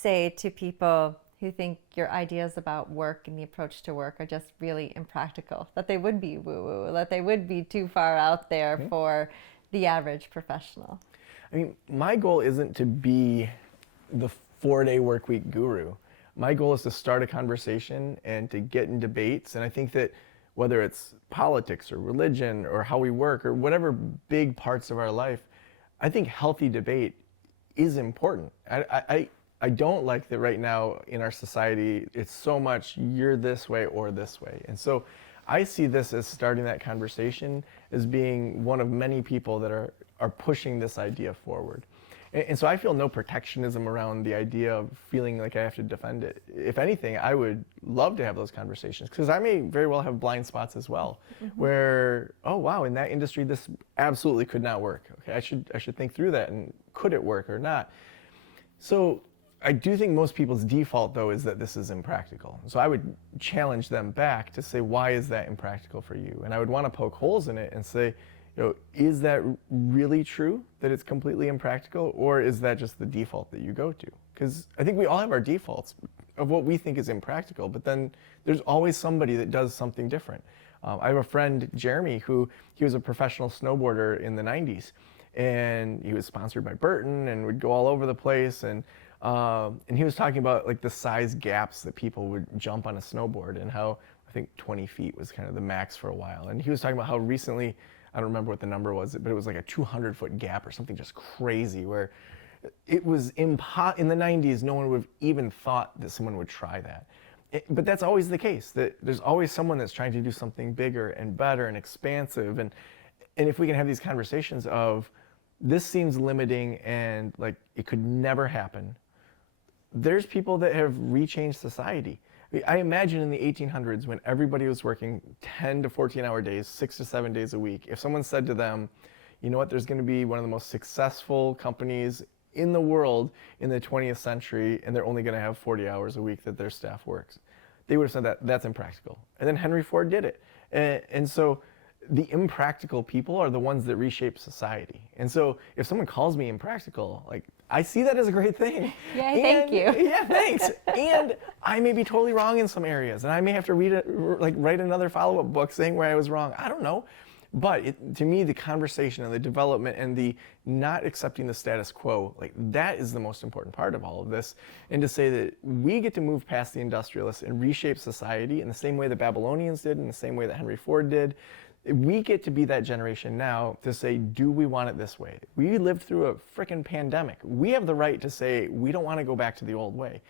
say to people who think your ideas about work and the approach to work are just really impractical, that they would be woo-woo, that they would be too far out there for the average professional? I mean, my goal isn't to be the 4-day work week guru. My goal is to start a conversation and to get in debates. And I think that whether it's politics or religion or how we work or whatever big parts of our life, I think healthy debate is important. I don't like that right now in our society, it's so much you're this way or this way. And so I see this as starting that conversation as being one of many people that are pushing this idea forward. And so I feel no protectionism around the idea of feeling like I have to defend it. If anything, I would love to have those conversations because I may very well have blind spots as well, where, oh wow, in that industry this absolutely could not work. Okay, I should think through that and could it work or not. So I do think most people's default though is that this is impractical. So I would challenge them back to say, why is that impractical for you? And I would want to poke holes in it and say, is that really true that it's completely impractical, or is that just the default that you go to? Because I think we all have our defaults of what we think is impractical, but then there's always somebody that does something different. I have a friend, Jeremy, he was a professional snowboarder in the 90s, and he was sponsored by Burton and would go all over the place, and he was talking about like the size gaps that people would jump on a snowboard and how I think 20 feet was kind of the max for a while. And he was talking about how recently, I don't remember what the number was, but it was like a 200-foot gap or something just crazy, where it was in the 90s, no one would have even thought that someone would try that. But that's always the case, that there's always someone that's trying to do something bigger and better and expansive. And if we can have these conversations of, this seems limiting and like it could never happen, there's people that have rechanged society. I imagine in the 1800s when everybody was working 10 to 14-hour days, 6 to 7 days a week, if someone said to them, you know what, there's going to be one of the most successful companies in the world in the 20th century, and they're only going to have 40 hours a week that their staff works, they would have said that's impractical. And then Henry Ford did it. And so the impractical people are the ones that reshape society. And so if someone calls me impractical, like, I see that as a great thing. Yeah, thank you. Yeah, thanks. And I may be totally wrong in some areas, and I may have to write another follow-up book saying where I was wrong. I don't know. But to me, the conversation and the development and the not accepting the status quo, like that is the most important part of all of this. And to say that we get to move past the industrialists and reshape society in the same way the Babylonians did, in the same way that Henry Ford did. We get to be that generation now to say, do we want it this way? We lived through a freaking pandemic. We have the right to say, we don't want to go back to the old way.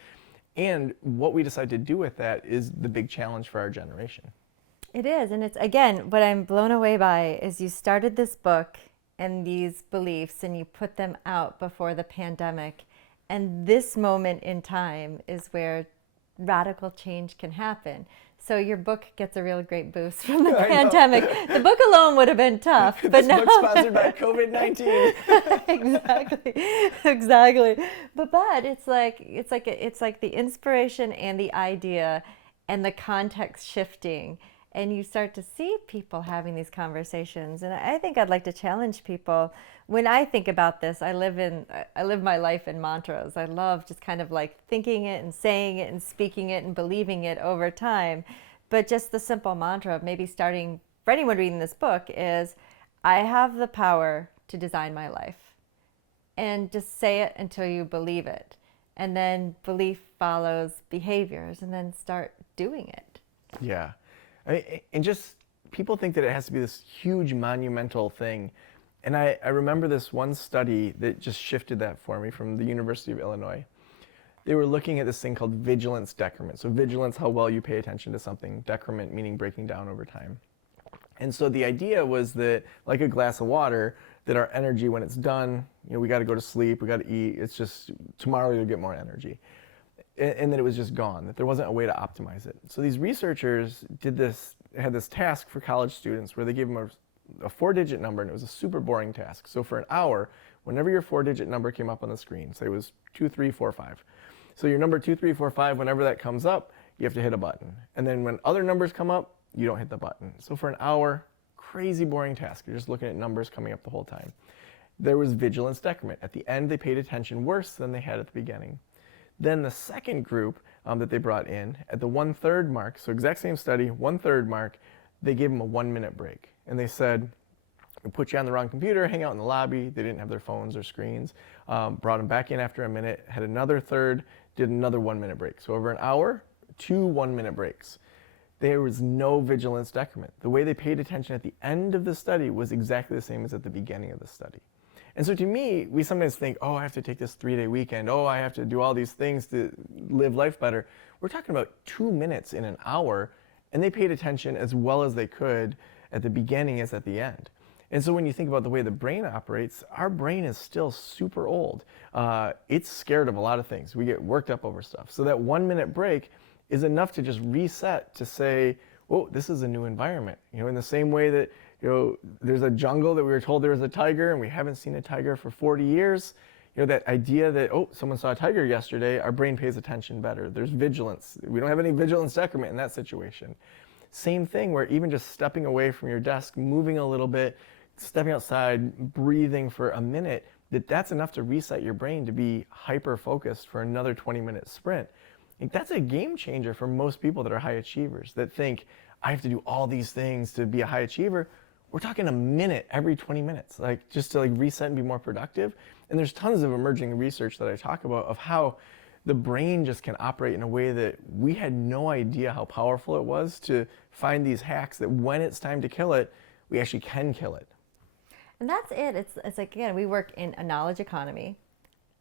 And what we decide to do with that is the big challenge for our generation. It is. And it's, again, what I'm blown away by is you started this book and these beliefs and you put them out before the pandemic. And this moment in time is where radical change can happen. So your book gets a real great boost from the pandemic. The book alone would have been tough, but this now book's sponsored by COVID-19. Exactly. But it's like the inspiration and the idea and the context shifting, and you start to see people having these conversations. And I think I'd like to challenge people. When I think about this, I live my life in mantras. I love just kind of like thinking it and saying it and speaking it and believing it over time. But just the simple mantra of maybe starting for anyone reading this book is, I have the power to design my life. And just say it until you believe it. And then belief follows behaviors, and then start doing it. Yeah. And just people think that it has to be this huge monumental thing. And I remember this one study that just shifted that for me from the University of Illinois. They were looking at this thing called vigilance decrement. So vigilance, how well you pay attention to something. Decrement meaning breaking down over time. And so the idea was that, like a glass of water, that our energy when it's done, we got to go to sleep, we got to eat, it's just tomorrow you'll get more energy. And that it was just gone, that there wasn't a way to optimize it. So these researchers had this task for college students where they gave them a 4-digit number, and it was a super boring task. So for an hour, whenever your 4-digit number came up on the screen, say it was 2345. So your number 2345, whenever that comes up, you have to hit a button. And then when other numbers come up, you don't hit the button. So for an hour, crazy boring task. You're just looking at numbers coming up the whole time. There was vigilance decrement. At the end, they paid attention worse than they had at the beginning. Then the second group that they brought in at the 1/3 mark, so exact same study, 1/3 mark, they gave them a 1-minute break. And they said, we put you on the wrong computer, hang out in the lobby. They didn't have their phones or screens. Brought them back in after a minute, had another third, did another 1-minute break. So over an hour, 2 1-minute breaks. There was no vigilance decrement. The way they paid attention at the end of the study was exactly the same as at the beginning of the study. And so to me, we sometimes think, oh, I have to take this 3-day weekend. Oh, I have to do all these things to live life better. We're talking about 2 minutes in an hour, and they paid attention as well as they could at the beginning as at the end. And so when you think about the way the brain operates, our brain is still super old. It's scared of a lot of things. We get worked up over stuff. So that 1-minute break is enough to just reset to say, whoa, this is a new environment. In the same way that there's a jungle that we were told there was a tiger and we haven't seen a tiger for 40 years. That idea that, oh, someone saw a tiger yesterday, our brain pays attention better. There's vigilance. We don't have any vigilance decrement in that situation. Same thing where even just stepping away from your desk, moving a little bit, stepping outside, breathing for a minute, that's enough to reset your brain to be hyper-focused for another 20-minute sprint. That's a game changer for most people that are high achievers, that think, I have to do all these things to be a high achiever. We're talking a minute every 20 minutes, just to reset and be more productive. And there's tons of emerging research that I talk about of how the brain just can operate in a way that we had no idea how powerful it was to find these hacks that when it's time to kill it, we actually can kill it. And that's it. It's like, again, we work in a knowledge economy.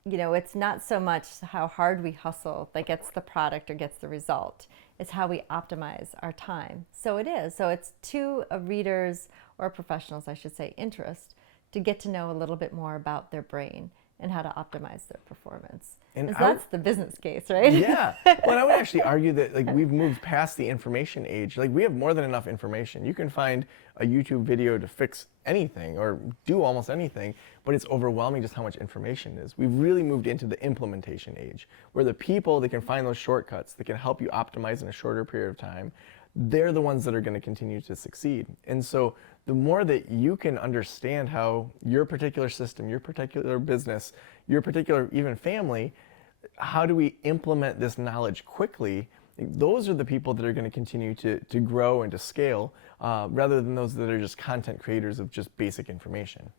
It's not so much how hard we hustle that gets the product or gets the result. It's how we optimize our time. So it is. So it's to a reader's, or professional's, I should say, interest to get to know a little bit more about their brain and how to optimize their performance. And so that's the business case, right? Yeah. Well, I would actually argue that we've moved past the information age. We have more than enough information. You can find a YouTube video to fix anything or do almost anything, but it's overwhelming just how much information is. We've really moved into the implementation age, where the people that can find those shortcuts that can help you optimize in a shorter period of time, they're the ones that are going to continue to succeed. And so the more that you can understand how your particular system, your particular business, your particular even family, how do we implement this knowledge quickly, those are the people that are going to continue to grow and to scale, rather than those that are just content creators of just basic information.